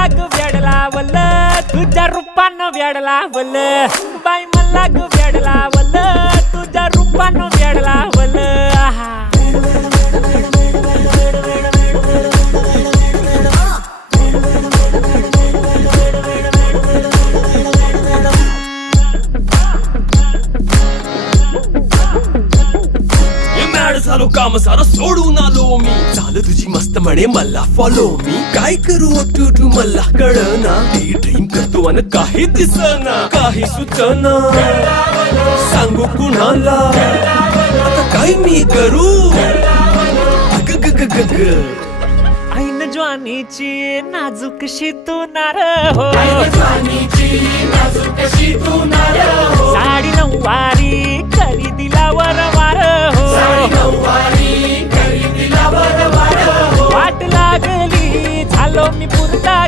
मला ग वेड लावलं तुझ्या रूपानं वेड लावलं बाई मला ग वेड लावलं तुझ्या रूपानं वेड लावलं आहा झालो काम सारा सोडून आलो मी झालं तुझी मस्त म्हणे मला फॉलो मी काय करू टू मला कळना ते ड्रीम करतो आणि काही दिसना काही सुचना सांगू कुणाला आता काय मी करू ऐन ज्वानीची नाजूकशी तू नार हो साडी नऊवारी करी दिला वरवार हो वाट लागली झालो मी पुरता